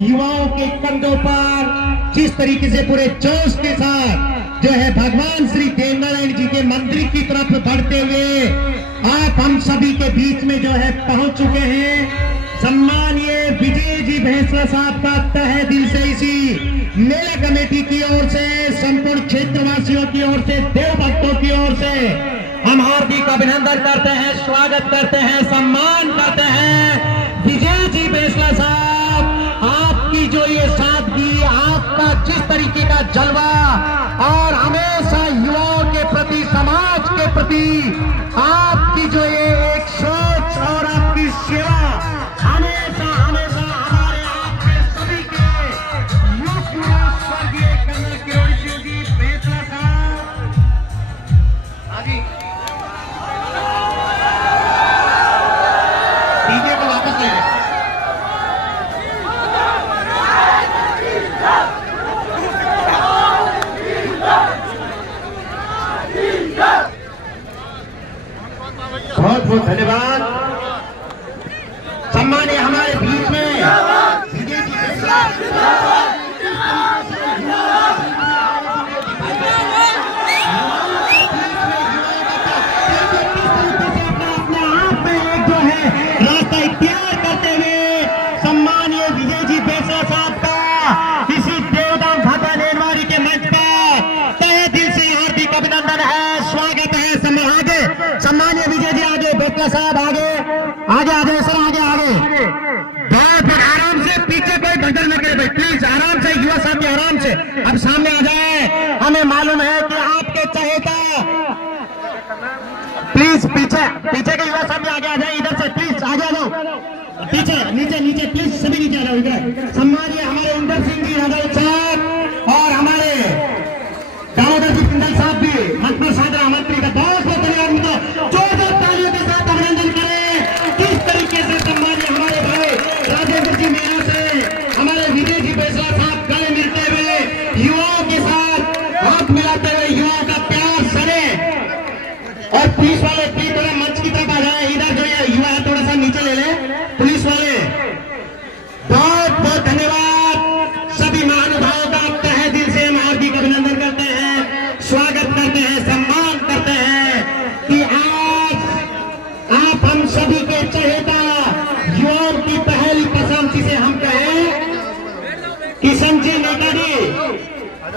युवाओं के कंधों पर जिस तरीके से पूरे जोश के साथ जो है भगवान श्री देवनारायण जी के मंदिर की तरफ बढ़ते हुए आप हम सभी के बीच में जो है पहुंच चुके हैं। सम्मानीय विजय जी भैंसला साहब का तहे दिल से इसी मेला कमेटी की ओर से, संपूर्ण क्षेत्रवासियों की ओर से, देव भक्तों की ओर से हम हार्दिक अभिनंदन करते हैं, स्वागत करते हैं, सम्मान करते हैं। विजय जी भैंसला साहब, आपकी जो ये सादगी, आपका जिस तरीके का जलवा और हमेशा युवाओं के प्रति, समाज के प्रति आपकी जो ये एक सोच और आपकी सेवा हमेशा हमेशा हमारे आपके सभी के युग स्वर्गीय कर्नल किरोड़ी सिंह जी भैंसला साहब आदि डीजे को वापस ले लें। बहुत बहुत धन्यवाद। सम्मानीय हमारे बीच में विजय जी अपने आप में एक जो है रास्ता इख्तियार करते हुए सम्मानीय विजय जी भैंसला साहब का इसी देवधाम भाटा नेनवारी के मंच पर तहे दिल से हार्दिक अभिनंदन है, स्वागत है। सम्मानीय विजय जी आगे, भैंसला साहब आगे आगे आगे सर, आगे आगे बहुत आराम से, पीछे कोई भगदड़ न करे भाई, प्लीज आराम से, युवा साथी आराम से अब सामने आ जाए। हमें मालूम है कि आपके चहेता, प्लीज पीछे पीछे के युवा साथी आगे आ जाए, इधर से प्लीज आगे आ जाओ, पीछे नीचे नीचे प्लीज सभी नीचे आ जाओ इधर। सम्मानीय हमारे इंदर सिंह जी राघव साहब और हमारे दामोदर जी पिंडल साहब भी मंच पर सादर आमंत्रित है। बहुत बहुत धन्यवाद मित्रों, जोरदार तालियों के साथ अभिनंदन करें। किस तरीके से सम्मानीय हमारे भाई राजेंद्र जी मीना से हमारे विजय जी भैंसला साहब गले मिलते हुए युवाओं के साथ हाथ मिलाते हुए युवाओं का प्यार सरे। और पुलिस वाले प्लीज थोड़ा मंच की तरफ आ जाए, इधर जो ये युवा है थोड़ा सा नीचे ले लें पुलिस वाले। बहुत बहुत धन्यवाद सभी महानुभावों का तहे दिल से हम हार्दिक अभिनंदन करते हैं, स्वागत करते हैं, सम्मान करते हैं कि आज आप हम सभी के चहेता युवाओं की पहली पसंद जिसे हम कहें किशन जी नेताजी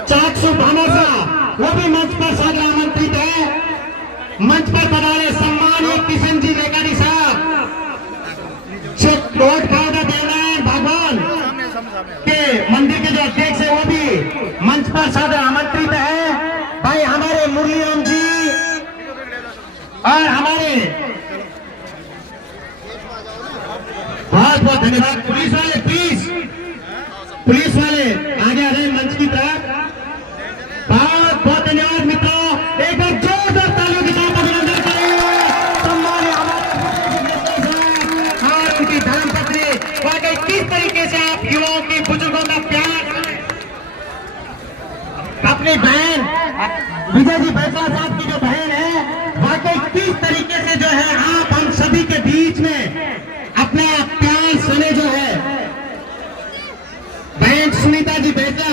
चाकसू भानासा, वो भी मंच पर सादर आमंत्रित है। मंच पर पधारे सम्मानीय किशन जी नेताजी साहब, कोट खादा देवनारायण भगवान के मंदिर के जो अध्यक्ष है वो भी मंच पर सादर आमंत्रित है। भाई हमारे मुरलीराम जी और हमारे बहुत बहुत धन्यवाद। पुलिस वाले प्लीज, पुलिस वाले आगे आ रहे हैं मंच की तरफ। बहुत बहुत धन्यवाद मित्रों, एक बार जोरदार तालियों के साथ अभिनंदन करें सम्मानीय हमारे और उनकी धर्मपत्नी। वाकई किस तरीके से आप युवाओं की, बुजुर्गों का प्यार, अपनी बहन विजय जी भैंसला साहब की जो बहन है, वाकई किस तरीके से जो है आप हम सभी के बीच में अपना प्यार सने जो है बहन सुनीता जी भैंसला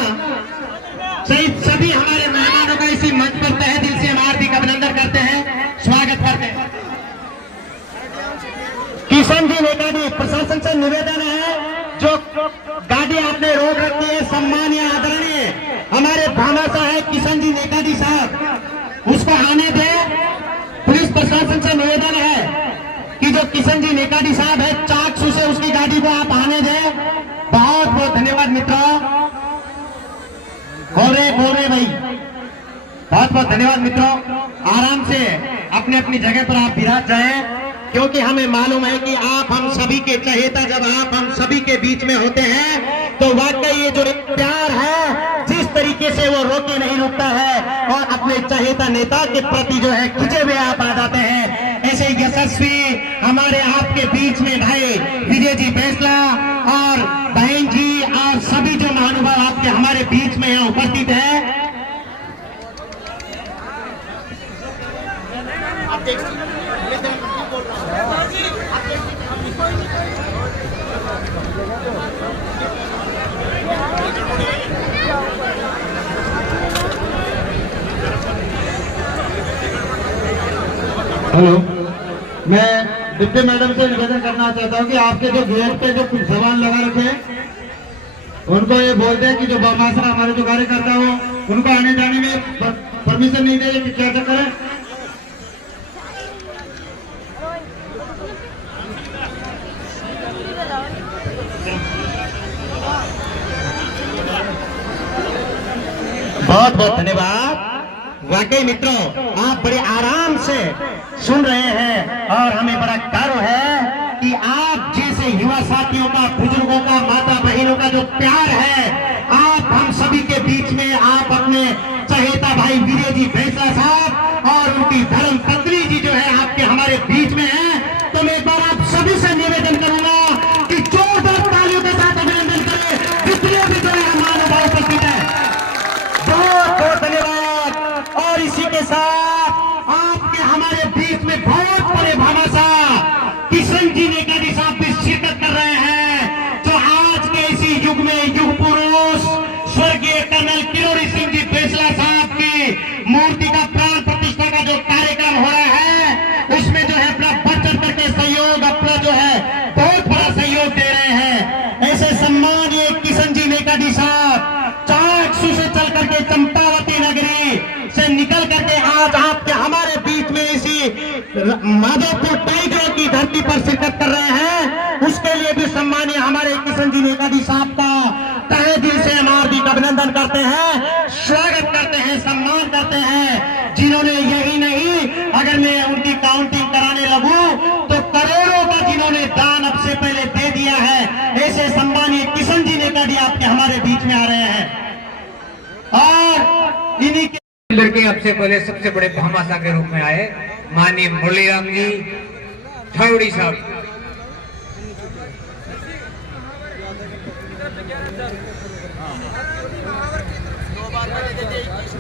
सहित सभी हमारे मेहमानों का इसी मंच पर तहे दिल से हम हार्दिक अभिनंदन करते हैं, स्वागत करते हैं। किशन जी नेताजी, प्रशासन से निवेदन है जो गाड़ी आपने रोक रखी है, सम्मानीय आदरणीय हमारे भामासा है किशन जी नेताजी साहब, उसको आने दे। पुलिस प्रशासन से निवेदन है कि जो किशन जी नेताजी साहब है चाकसू से, उसकी गाड़ी को आप आने दें। बहुत बहुत धन्यवाद मित्रों। बोल रहे भाई, बहुत बहुत धन्यवाद मित्रों। आराम से अपने अपनी जगह पर आप विराज जाएं, क्योंकि हमें मालूम है कि आप हम सभी के चहेता जब आप हम सभी के बीच में होते हैं तो वाकई ये जो प्यार है जिस तरीके से वो रोके नहीं रुकता है और अपने चहेता नेता के प्रति जो है खिंचे हुए आप आ जाते हैं। ऐसे यशस्वी हमारे आपके बीच में भाई विजय जी भैंसला और बहन जी और सभी जो महानुभाव आपके हमारे बीच में यहाँ उपस्थित है। आप हेलो, मैं डिप्टी मैडम से निवेदन करना चाहता हूँ कि आपके जो गेट पे जो कुछ सामान लगा रखे हैं उनको ये बोलते हैं कि जो बामासा हमारे जो कार्यकर्ता हो उनको आने जाने में परमिशन नहीं दे, कि क्या चक्कर है? बहुत बहुत धन्यवाद। वाकई मित्रों, आप बड़े आराम से सुन रहे हैं और हमें बड़ा गर्व है कि आप जैसे युवा साथियों का, बुजुर्गों का, माता बहनों का जो प्यार है, आप हम सभी के बीच में आप अपने चहेता भाई विजय जी फैसला साहब और उनकी धर्म पत्नी जी जो है आपके हमारे बीच में है। तो मैं एक बार आप सभी से निवेदन करूंगा कि जोरदार तालियों के साथ अभिनंदन करें जितने भी जो है महानुभाव उपस्थित है। बहुत बहुत धन्यवाद। और इसी के साथ आपके हमारे बीच में बहुत बड़े भामासा किशन जी ने कभी साहब भी शिरकत कर रहे हैं, जो आज के इसी युग में युग पुरुष स्वर्गीय कर्नल किरोड़ी सिंह जी फैसला साहब की मूर्ति का प्राण प्रतिष्ठा का जो कार्यक्रम हो रहा है उसमें जो है अपना बढ़ चढ़ करके सहयोग, अपना जो है बहुत बड़ा सहयोग दे रहे हैं। ऐसे सम्मानीय किशन जी नेकाडी साहब चाकसू से चल करके चंपावती नगरी से निकल करके आज आपके हमारे बीच में इसी माधवपुर टाइगरों की धरती पर शिरकत कर रहे हैं, उसके लिए भी सम्मानीय हमारे किशन जी नेकाडी साहब का तहे दिल से हम हार्दिक अभिनंदन करते हैं, स्वागत करते हैं, सम्मान करते हैं। जिन्होंने यही नहीं, अगर मैं उनकी काउंटिंग कराने लगूं तो करोड़ों का जिन्होंने दान अब से पहले दे दिया है, ऐसे सम्मानीय किशन जी नेकाडी आपके हमारे बीच में आ रहे हैं। और इन्हीं के लड़के अब से पहले सबसे बड़े भामासा के रूप में आए माननीय मुरलीराम जी ठौड़ी साहब।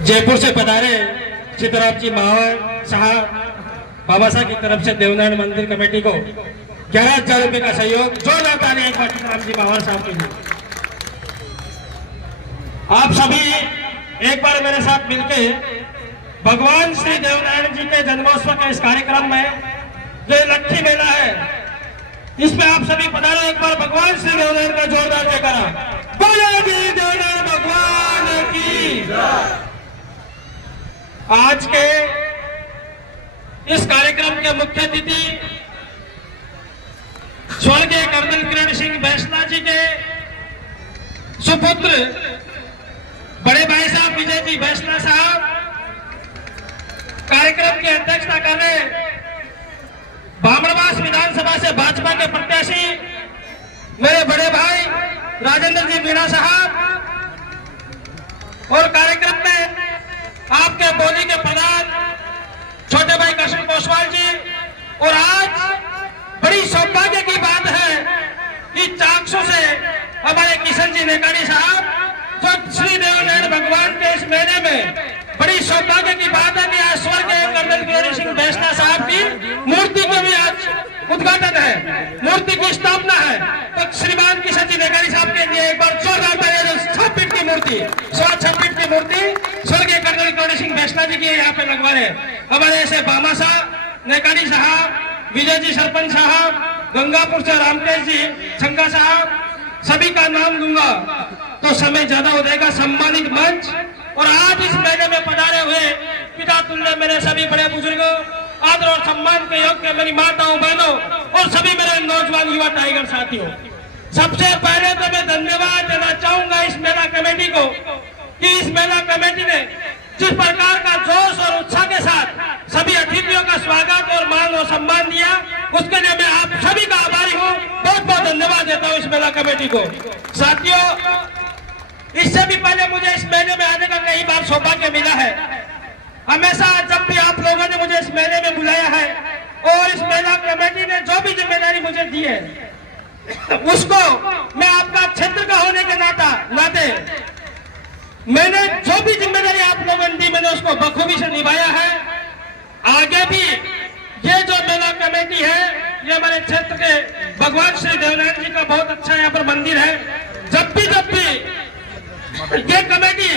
जयपुर से पधारे चित्राप जी माहौर साहब बाबासा की तरफ से देवनारायण मंदिर कमेटी को 11,000 रुपए का सहयोग जोरदार ताली एक बार चित्राप जी माहौर साहब के लिए। आप सभी एक बार मेरे साथ मिलके भगवान श्री देवनारायण जी के जन्मोत्सव के इस कार्यक्रम में जो लट्ठी मेला है इसमें आप सभी पधारो, एक बार भगवान श्री देवनारायण का जोरदार जयकारा। बोलो जी देवनारायण भगवान की। आज के इस कार्यक्रम के मुख्य अतिथि स्वर्गीय कर्नल किरण सिंह फैसला जी के सुपुत्र बड़े भाई साहब विजय जी फैसला साहब, कार्यक्रम की अध्यक्षता कर रहे बामणवास विधानसभा से भाजपा के प्रत्याशी मेरे बड़े भाई राजेंद्र जी मीणा साहब, और कार्यक्रम में आपके बोली के प्रधान छोटे भाई कृष्ण कोसवाल जी। और आज बड़ी सौभाग्य की बात है कि चाकसू से हमारे किशन जी नेकाडी साहब जो श्री देवनारायण भगवान के इस मेले में बड़ी सौभाग्य की बात है कि आज स्वर्गीय कर्नल किरोड़ी सिंह फैसला साहब की मूर्ति का भी आज उद्घाटन है, मूर्ति की स्थापना है। तो श्रीमान किशन जी नेकाडी साहब के लिए एक बार जोरदार तालियां। 6 फीट की मूर्ति, 6 फीट की मूर्ति स्वर्गीय कर्नल किरोड़ी सिंह फैसला जी की यहाँ पे लगवा रहे हमारे ऐसे बामासा नेकाडी साहब, विजय जी सरपंच साहब, गंगापुर से रामकेश जी छंगा साहब, सभी का नाम लूंगा तो समय ज्यादा हो जाएगा। सम्मानित मंच और आज इस मेले में पधारे हुए पिता तुल्य मेरे सभी बड़े बुजुर्गों, आदर और सम्मान के योग्य मेरी माताओं बहनों और सभी मेरे नौजवान युवा टाइगर साथियों, सबसे पहले तो मैं धन्यवाद देना चाहूंगा इस मेला कमेटी को कि इस मेला कमेटी ने जिस प्रकार का जोश और उत्साह के साथ सभी अतिथियों का स्वागत और मान और सम्मान दिया, उसके लिए मैं आप सभी का आभारी हूँ। बहुत बहुत धन्यवाद देता हूँ इस मेला कमेटी को। साथियों, इससे भी पहले मुझे इस मेले में आने का कई बार सौभाग्य मिला है। हमेशा जब भी आप लोगों ने मुझे इस मेले में बुलाया है और इस मेला कमेटी ने जो भी जिम्मेदारी मुझे दी है उसको मैं आपका क्षेत्र का होने के नाते मैंने जो भी जिम्मेदारी आप लोगों ने दी मैंने उसको बखूबी से निभाया है। आगे भी ये जो मेला कमेटी है ये हमारे क्षेत्र के भगवान श्री देवनारायण जी का बहुत अच्छा यहाँ पर मंदिर है। जब भी ये कमेटी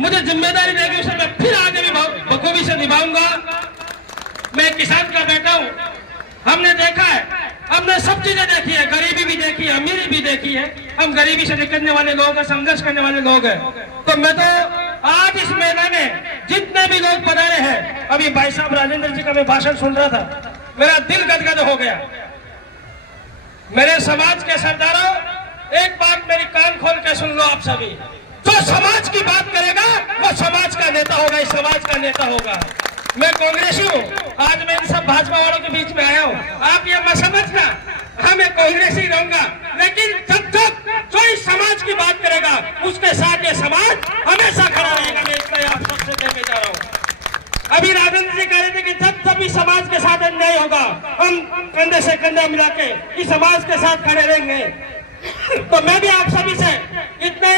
मुझे जिम्मेदारी देगी उसे मैं फिर आगे भी बखूबी से निभाऊंगा। मैं किसान का बेटा हूँ, हमने देखा है, हमने सब चीजें देखी है, गरीबी भी देखी है, अमीरी भी देखी है। हम गरीबी से निकलने वाले लोग हैं, संघर्ष करने वाले लोग हैं। तो मैं तो आज इस मेला में जितने भी लोग पधारे हैं, अभी भाई साहब राजेंद्र जी का मैं भाषण सुन रहा था, मेरा दिल गदगद हो गया। मेरे समाज के सरदारों, एक बात मेरी कान खोल के सुन लो आप सभी, जो समाज की बात करेगा वो समाज का नेता होगा, इस समाज का नेता होगा। मैं कांग्रेसी हूँ, आज मैं इन सब भाजपा वालों के बीच में आया हूँ, आप ये मत समझना हाँ मैं कांग्रेसी रहूंगा, लेकिन जब तक जो इस समाज की बात करेगा उसके साथ ये समाज हमेशा खड़ा रहेगा। मैं इतना आप सबसे कहने जा रहा हूँ। अभी राजेंद्र जी कह रहे थे कि जब इस समाज के साथ अन्याय होगा हम कंधे से कंधा मिला के इस समाज के साथ खड़े रहेंगे। तो मैं भी आप सभी से इतना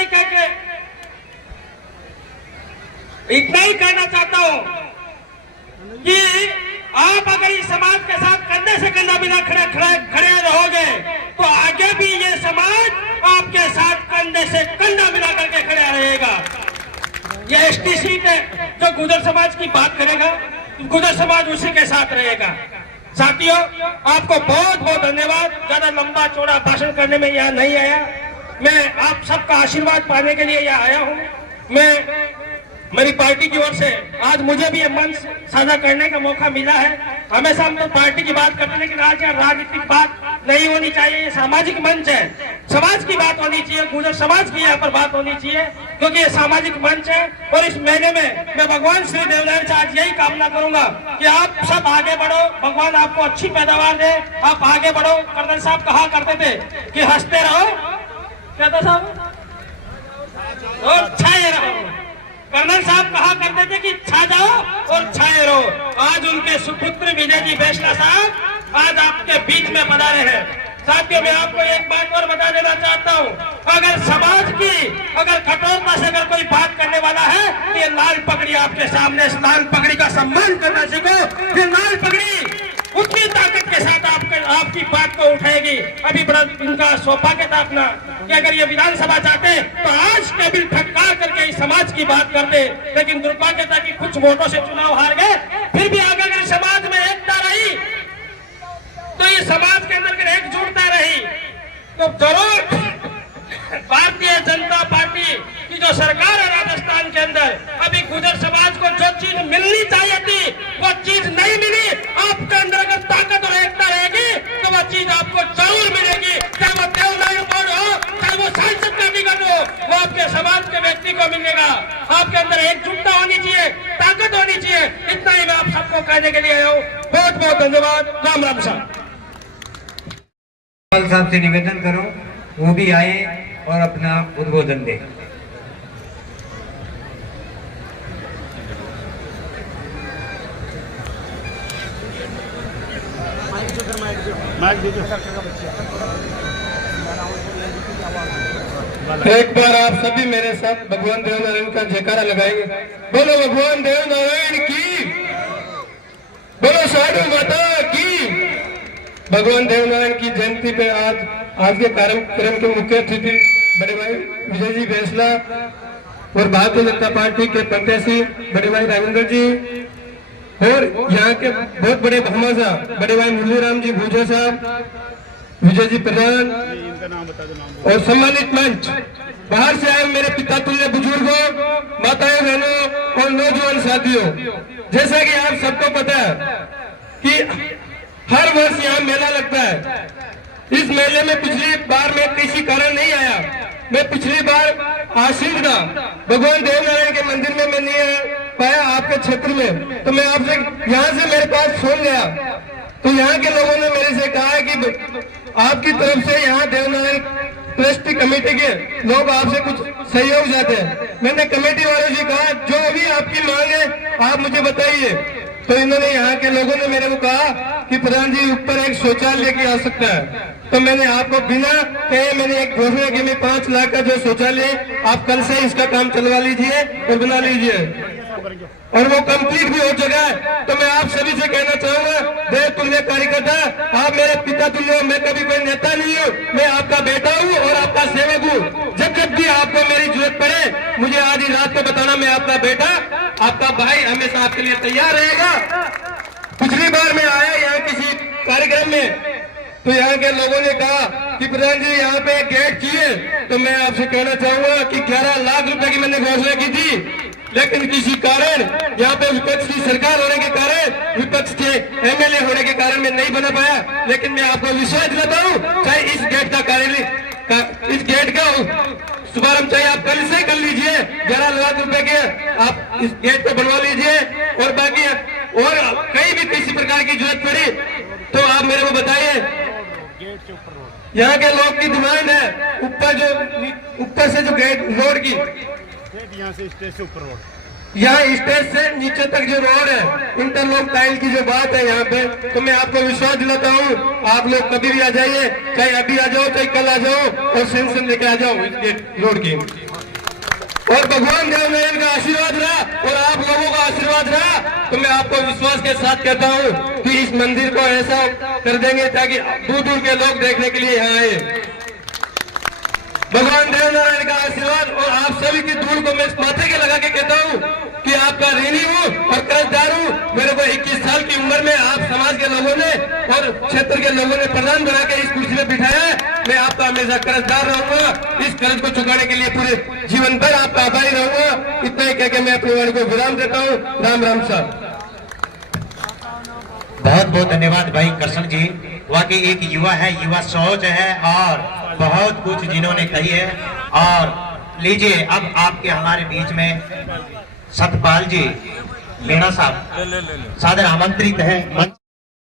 ही कहना चाहता हूँ कि आप अगर इस समाज के साथ कंधे से कंधा मिला खड़े रहोगे तो आगे भी ये समाज आपके साथ कंधे से कंधा मिला करके खड़ा रहेगा। ये एसटी सीट है, जो गुजर समाज की बात करेगा गुजर समाज उसी के साथ रहेगा। साथियों, आपको बहुत बहुत धन्यवाद। ज्यादा लंबा चौड़ा भाषण करने में यहाँ नहीं आया, मैं आप सबका आशीर्वाद पाने के लिए यहाँ आया हूँ। मेरी पार्टी की ओर से आज मुझे भी ये मंच साझा करने का मौका मिला है। हमेशा हम तो पार्टी की बात करते हैं, लेकिन आज यहाँ राजनीतिक बात नहीं होनी चाहिए, ये सामाजिक मंच है, समाज की बात होनी चाहिए, गुजर समाज की यहाँ पर बात होनी चाहिए, क्योंकि ये सामाजिक मंच है। और इस महीने में मैं भगवान श्री देवनारायण से आज यही कामना करूंगा कि आप सब आगे बढ़ो, भगवान आपको अच्छी पैदावार दे, आप आगे बढ़ो। कर्नल साहब कहा करते थे कि हंसते रहो, कहता साहब, और छाए रहो। कर्नल साहब कहा करते थे कि छा जाओ और छाए रहो। आज उनके सुपुत्र विजय जी बैसला साहब आज आपके बीच में पधारे हैं। साथियों, मैं आपको एक बात और बता देना चाहता हूँ, अगर समाज की अगर कठोरता से अगर कोई बात करने वाला है तो ये लाल पगड़ी आपके सामने, इस लाल पगड़ी का सम्मान करना सीखो। ये लाल पगड़ी उतनी ताकत के साथ आपकी बात को उठाएगी। अभी बड़ा इनका सौभाग्य था अपना कि अगर ये विधानसभा चाहते तो आज टेबल ठक्का करके इस समाज की बात करते, लेकिन दुर्भाग्य था कि कुछ वोटों से चुनाव हार गए। फिर भी अगर समाज में एकता रही तो ये समाज के अंदर एकजुटता रही तो जरूर भारतीय जनता पार्टी की जो सरकार है राजस्थान के अंदर, अभी गुजर समाज को जो चीज मिलनी चाहिए थी वो चीज नहीं मिली। आपके अंदर अगर ताकत और एकता रहेगी तो वो चीज आपको जरूर मिलेगी, चाहे वो देवनारायण बोर्ड हो, चाहे वो सांसद का टिकट हो, वो आपके समाज के व्यक्ति को मिलेगा। आपके अंदर एकजुटता होनी चाहिए, ताकत होनी चाहिए। इतना ही मैं आप सबको कहने के लिए आया हूँ। बहुत बहुत धन्यवाद। राम राम साहब। साहब से निवेदन करूं वो भी आए और अपना उद्बोधन दे। एक बार आप सभी मेरे साथ भगवान देवनारायण का जयकारा लगाएंगे। बोलो भगवान देवनारायण की, बोलो साधु माता की। भगवान देवनारायण की जयंती पे आज के कार्यक्रम के मुख्य अतिथि बड़े भाई विजय जी बैसला और भारतीय जनता पार्टी के प्रत्याशी बड़े भाई राजेंद्र जी और यहाँ के बहुत बड़े भामाशा बड़े भाई मुरलीराम जी भूजा साहब, विजय जी प्रधान और सम्मानित मंच, बाहर से आए मेरे पिता तुल्य बुजुर्गों, माताएं बहनों और नौजवान साथियों। जैसा कि आप सबको पता है कि हर वर्ष यहाँ मेला लगता है। इस मेले में पिछली बार मैं किसी कारण नहीं आया, मैं पिछली बार आशीष था भगवान देवनारायण के मंदिर में मैं नहीं आ पाया आपके क्षेत्र में, तो मैं आपसे यहाँ से मेरे पास फोन गया तो यहाँ के लोगों ने मेरे से कहा है कि आपकी तरफ से यहाँ देवनारायण ट्रस्ट कमेटी के लोग आपसे कुछ सहयोग चाहते हैं। मैंने कमेटी वालों से कहा जो भी आपकी मांग है आप मुझे बताइए। तो इन्होंने यहाँ के लोगों ने मेरे को कहा कि प्रधान जी ऊपर एक शौचालय की आवश्यकता है। तो मैंने आपको बिना कहे मैंने एक घोषणा की, मैं 5 लाख का जो शौचालय आप कल से इसका काम चलवा लीजिए और बना लीजिए और वो कंप्लीट भी हो चुका है। तो मैं आप सभी से कहना चाहूंगा, देव तुल्य कार्यकर्ता, आप मेरे पिता तुल्य हो, मैं कभी कोई नेता नहीं हूँ, मैं आपका बेटा हूँ और आपका सेवक हूँ। जब जब भी आपको मेरी जरूरत पड़े मुझे आधी रात को बताना, मैं आपका बेटा, आपका भाई हमेशा आपके लिए तैयार रहेगा। पिछली बार मैं आया यहाँ किसी कार्यक्रम में, तो यहाँ के लोगों ने कहा कि प्रधान जी यहाँ पे गेट चाहिए, तो मैं आपसे कहना चाहूंगा कि 11 लाख रुपए की मैंने घोषणा की थी, लेकिन किसी कारण यहाँ पे विपक्ष की सरकार होने के कारण, विपक्ष के एमएलए होने के कारण मैं नहीं बना पाया। लेकिन मैं आपको विश्वास दिलाता हूँ, चाहे इस गेट का इस गेट का शुभारंभ चाहे आप कल से कर लीजिए, 11 लाख रुपए के आप इस गेट को बनवा लीजिए, और बाकी और कहीं भी किसी प्रकार की जरूरत पड़ी तो आप मेरे को बताइए। यहाँ के लोग की डिमांड है ऊपर से जो गेट रोड की, यहाँ से स्टेज से ऊपर रोड, यहाँ स्टेज से नीचे तक जो रोड है, इंटरलॉक टाइल की जो बात है यहाँ पे, तो मैं आपको विश्वास दिलाता हूँ, आप लोग कभी भी आ जाइए, चाहे अभी आ जाओ चाहे कल आ जाओ, और सेंशन लेके आ जाओ इस गेट रोड की। और भगवान देव नारायण का आशीर्वाद रहा और आप लोगों का आशीर्वाद रहा, तो मैं आपको विश्वास के साथ कहता हूँ कि इस मंदिर को ऐसा कर देंगे ताकि दूर दूर के लोग देखने के लिए यहाँ आए। भगवान देव नारायण का आशीर्वाद और आप सभी की धूल को मैं माथे के लगा के कहता हूँ कि आपका ऋणी हूँ और कर्जदार हूँ। मेरे को 21 साल की उम्र में आप समाज के लोगों ने और क्षेत्र के लोगों ने प्रधान बना के इस कुर्सी में बिठाया है। मैं आपका हमेशा कर्जदार रहूंगा, इस कर्ज को चुकाने के लिए पूरे जीवन भर आपका आभारी रहूंगा। इतना ही कहकर मैं अपनी वाणी को विराम देता हूँ। राम राम साहब। बहुत बहुत धन्यवाद भाई कृष्ण जी, वाकई एक युवा है, युवा सोच है और बहुत कुछ जिन्होंने कही है। और लीजिए अब आपके हमारे बीच में सतपाल जी मीणा साहब सादर आमंत्रित है।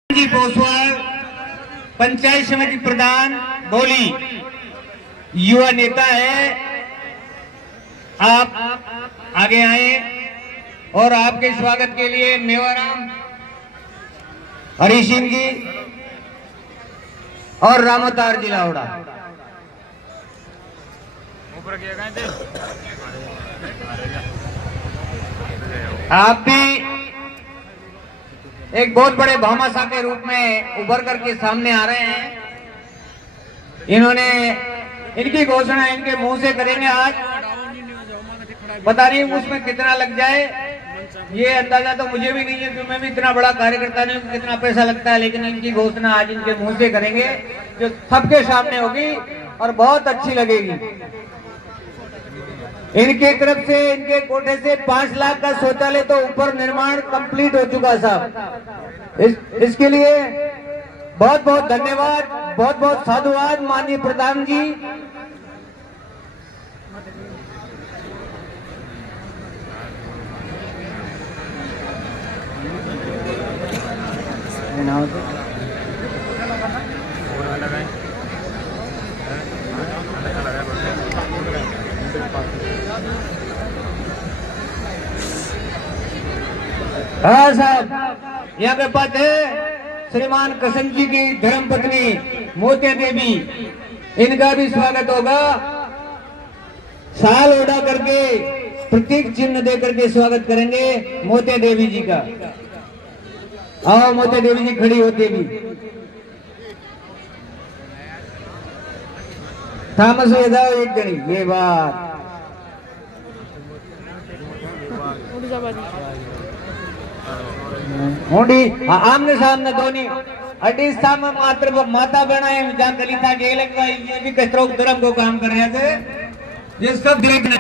जी पोसवाल पंचायत समिति प्रधान बोली, युवा नेता है, आप आगे आए और आपके स्वागत के लिए मेवाराम हरी सिंह जी और रामोतार जी लावड़ा। आप भी एक बहुत बड़े भामाशाह के रूप में उभर करके सामने आ रहे हैं। इन्होंने इनकी घोषणा इनके मुंह से करेंगे आज, पता नहीं उसमें कितना लग जाए, ये अंदाजा तो मुझे भी नहीं है कि मैं भी इतना बड़ा कार्यकर्ता नहीं हूं कितना पैसा लगता है, लेकिन इनकी घोषणा आज इनके मुंह से करेंगे जो सबके सामने होगी और बहुत अच्छी लगेगी। इनके तरफ से इनके कोटे से 5 लाख का शौचालय तो ऊपर निर्माण कंप्लीट हो चुका साहब। इसके लिए बहुत बहुत धन्यवाद, बहुत बहुत साधुवाद माननीय प्रधान जी। हाँ साहब, यहाँ पे पद है श्रीमान कृष्ण जी की धर्म पत्नी मोतिया देवी, इनका भी स्वागत होगा। साल ओढ़ा करके प्रतीक चिन्ह दे करके स्वागत करेंगे मोतिया देवी जी का। आओ मोतिया देवी जी खड़ी होती भी। थामस हो जाओ एक जनी, ये बात मोटी आमने सामने दोनी अटीस साम मात्र माता बनाए जहाँ दलिता जेल ये भी कचरों धर्म को काम कर रहे थे, ये सब देखना।